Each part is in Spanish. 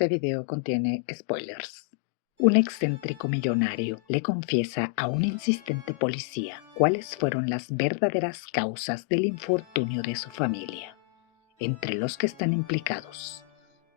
Este video contiene spoilers. Un excéntrico millonario le confiesa a un insistente policía cuáles fueron las verdaderas causas del infortunio de su familia. Entre los que están implicados: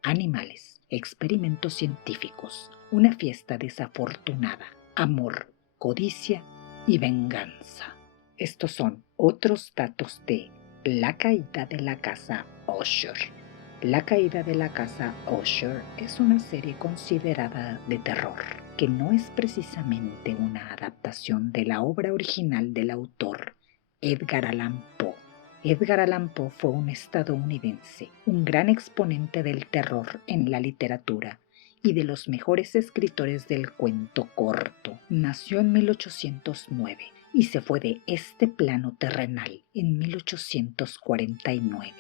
animales, experimentos científicos, una fiesta desafortunada, amor, codicia y venganza. Estos son otros datos de La caída de la casa Usher. La caída de la casa Usher es una serie considerada de terror, que no es precisamente una adaptación de la obra original del autor Edgar Allan Poe. Edgar Allan Poe fue un estadounidense, un gran exponente del terror en la literatura y de los mejores escritores del cuento corto. Nació en 1809 y se fue de este plano terrenal en 1849.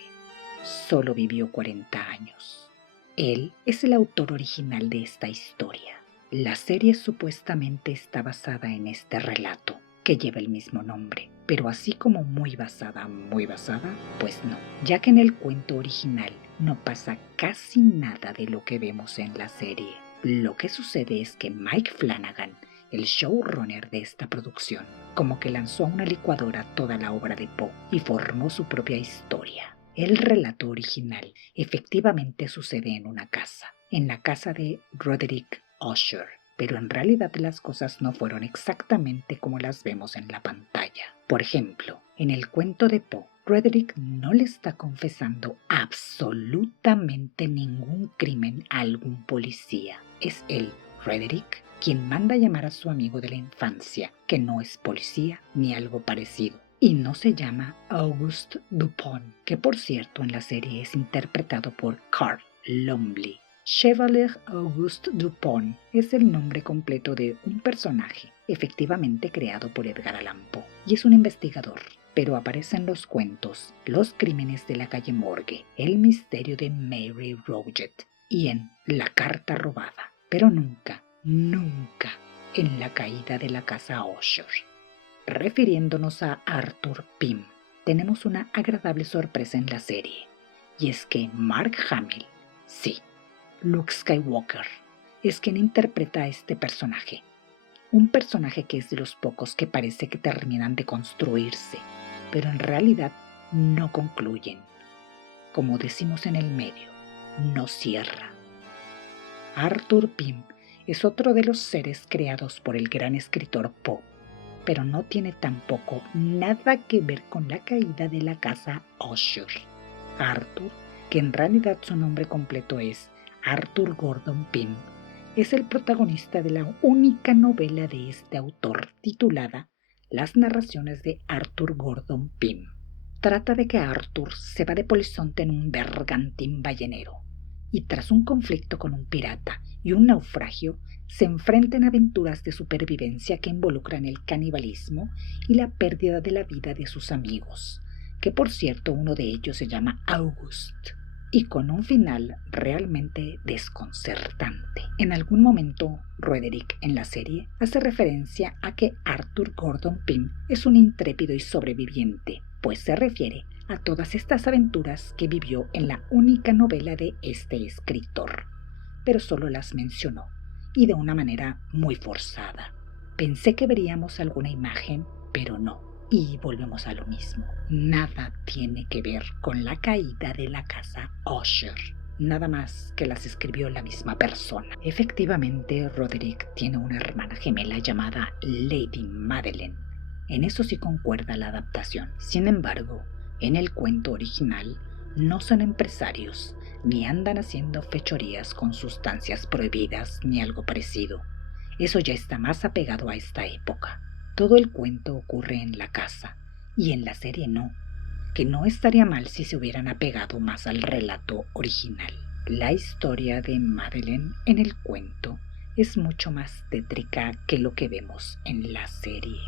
Solo vivió 40 años. Él es el autor original de esta historia. La serie supuestamente está basada en este relato, que lleva el mismo nombre, pero así como muy basada, pues no, ya que en el cuento original no pasa casi nada de lo que vemos en la serie. Lo que sucede es que Mike Flanagan, el showrunner de esta producción, como que lanzó a una licuadora toda la obra de Poe y formó su propia historia. El relato original efectivamente sucede en una casa, en la casa de Roderick Usher, pero en realidad las cosas no fueron exactamente como las vemos en la pantalla. Por ejemplo, en el cuento de Poe, Roderick no le está confesando absolutamente ningún crimen a algún policía. Es él, Roderick, quien manda llamar a su amigo de la infancia, que no es policía ni algo parecido, y no se llama Auguste Dupont, que por cierto en la serie es interpretado por Carl Lumbly. Chevalier Auguste Dupont es el nombre completo de un personaje efectivamente creado por Edgar Allan Poe y es un investigador, pero aparece en los cuentos Los crímenes de la calle Morgue, El misterio de Mary Roget y en La carta robada, pero nunca en La caída de la casa Usher. Refiriéndonos a Arthur Pym, tenemos una agradable sorpresa en la serie, y es que Mark Hamill, sí, Luke Skywalker, es quien interpreta a este personaje. Un personaje que es de los pocos que parece que terminan de construirse, pero en realidad no concluyen. Como decimos en el medio, no cierra. Arthur Pym es otro de los seres creados por el gran escritor Poe, pero no tiene tampoco nada que ver con la caída de la casa Usher. Arthur, que en realidad su nombre completo es Arthur Gordon Pym, es el protagonista de la única novela de este autor titulada Las narraciones de Arthur Gordon Pym. Trata de que Arthur se va de polizonte en un bergantín ballenero y tras un conflicto con un pirata y un naufragio se enfrenta en aventuras de supervivencia que involucran el canibalismo y la pérdida de la vida de sus amigos, que por cierto uno de ellos se llama Auguste, y con un final realmente desconcertante. En algún momento, Roderick en la serie hace referencia a que Arthur Gordon Pym es un intrépido y sobreviviente, pues se refiere a todas estas aventuras que vivió en la única novela de este escritor, pero solo las mencionó, y de una manera muy forzada. Pensé que veríamos alguna imagen, pero no. Y volvemos a lo mismo. Nada tiene que ver con la caída de la casa Usher. Nada más que las escribió la misma persona. Efectivamente, Roderick tiene una hermana gemela llamada Lady Madeline. En eso sí concuerda la adaptación. Sin embargo, en el cuento original no son empresarios, ni andan haciendo fechorías con sustancias prohibidas ni algo parecido. Eso ya está más apegado a esta época. Todo el cuento ocurre en la casa, y en la serie no, que no estaría mal si se hubieran apegado más al relato original. La historia de Madeleine en el cuento es mucho más tétrica que lo que vemos en la serie.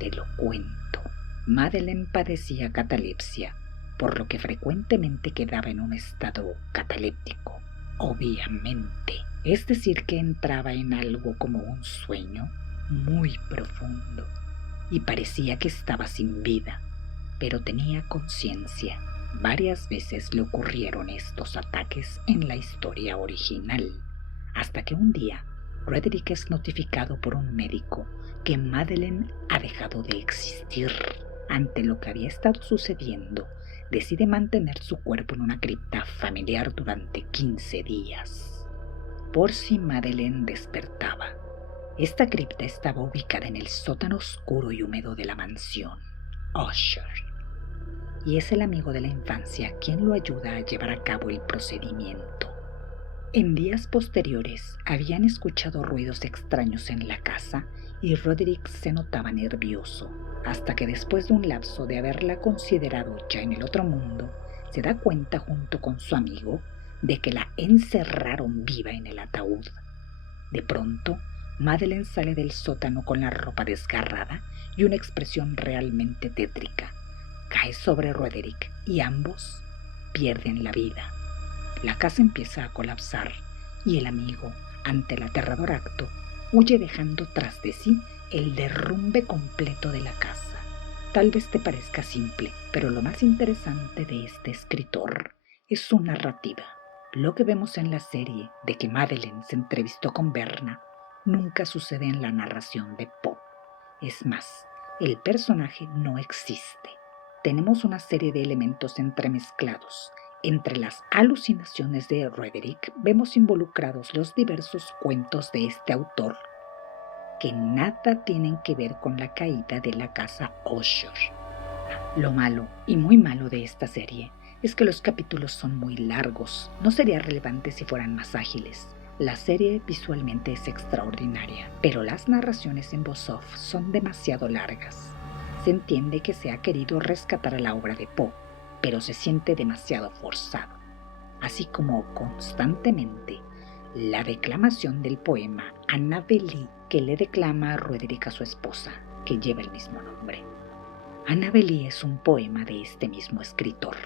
Te lo cuento. Madeleine padecía catalepsia, por lo que frecuentemente quedaba en un estado cataléptico, obviamente. Es decir, que entraba en algo como un sueño muy profundo y parecía que estaba sin vida, pero tenía conciencia Varias veces le ocurrieron estos ataques en la historia original, hasta que un día Roderick es notificado por un médico que Madeleine ha dejado de existir. Ante lo que había estado sucediendo, decide mantener su cuerpo en una cripta familiar durante 15 días. Por si Madeleine despertaba, esta cripta estaba ubicada en el sótano oscuro y húmedo de la mansión Usher, y es el amigo de la infancia quien lo ayuda a llevar a cabo el procedimiento. En días posteriores habían escuchado ruidos extraños en la casa y Roderick se notaba nervioso, hasta que después de un lapso de haberla considerado ya en el otro mundo, se da cuenta junto con su amigo de que la encerraron viva en el ataúd. De pronto, Madeleine sale del sótano con la ropa desgarrada y una expresión realmente tétrica. Cae sobre Roderick y ambos pierden la vida. La casa empieza a colapsar y el amigo, ante el aterrador acto, huye dejando tras de sí el derrumbe completo de la casa. Tal vez te parezca simple, pero lo más interesante de este escritor es su narrativa. Lo que vemos en la serie de que Madeleine se entrevistó con Berna nunca sucede en la narración de Poe. Es más, el personaje no existe. Tenemos una serie de elementos entremezclados. Entre las alucinaciones de Roderick vemos involucrados los diversos cuentos de este autor que nada tienen que ver con la caída de la casa Usher. Lo malo y muy malo de esta serie es que los capítulos son muy largos. No sería relevante si fueran más ágiles. La serie visualmente es extraordinaria, pero las narraciones en voz off son demasiado largas. Se entiende que se ha querido rescatar a la obra de Poe, pero se siente demasiado forzado, así como constantemente la declamación del poema Annabel que le declama a Roderick a su esposa, que lleva el mismo nombre. Annabel es un poema de este mismo escritor,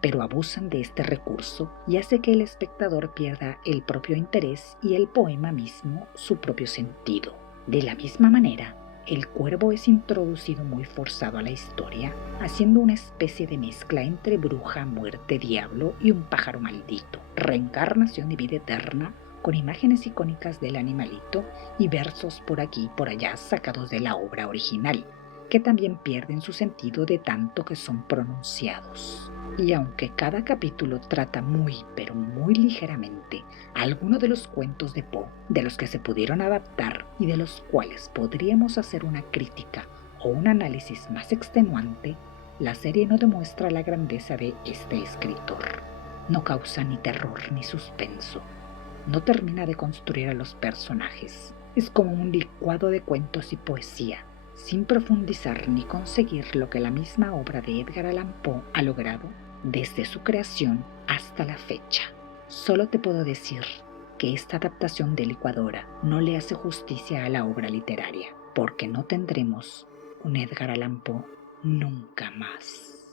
pero abusan de este recurso y hace que el espectador pierda el propio interés y el poema mismo su propio sentido. De la misma manera, el cuervo es introducido muy forzado a la historia, haciendo una especie de mezcla entre bruja, muerte, diablo y un pájaro maldito, reencarnación y vida eterna, con imágenes icónicas del animalito y versos por aquí y por allá sacados de la obra original, que también pierden su sentido de tanto que son pronunciados. Y aunque cada capítulo trata muy, pero muy ligeramente alguno de los cuentos de Poe, de los que se pudieron adaptar y de los cuales podríamos hacer una crítica o un análisis más extenuante, la serie no demuestra la grandeza de este escritor. No causa ni terror ni suspenso. No termina de construir a los personajes. Es como un licuado de cuentos y poesía, sin profundizar ni conseguir lo que la misma obra de Edgar Allan Poe ha logrado desde su creación hasta la fecha. Solo te puedo decir que esta adaptación de licuadora no le hace justicia a la obra literaria, porque no tendremos un Edgar Allan Poe nunca más.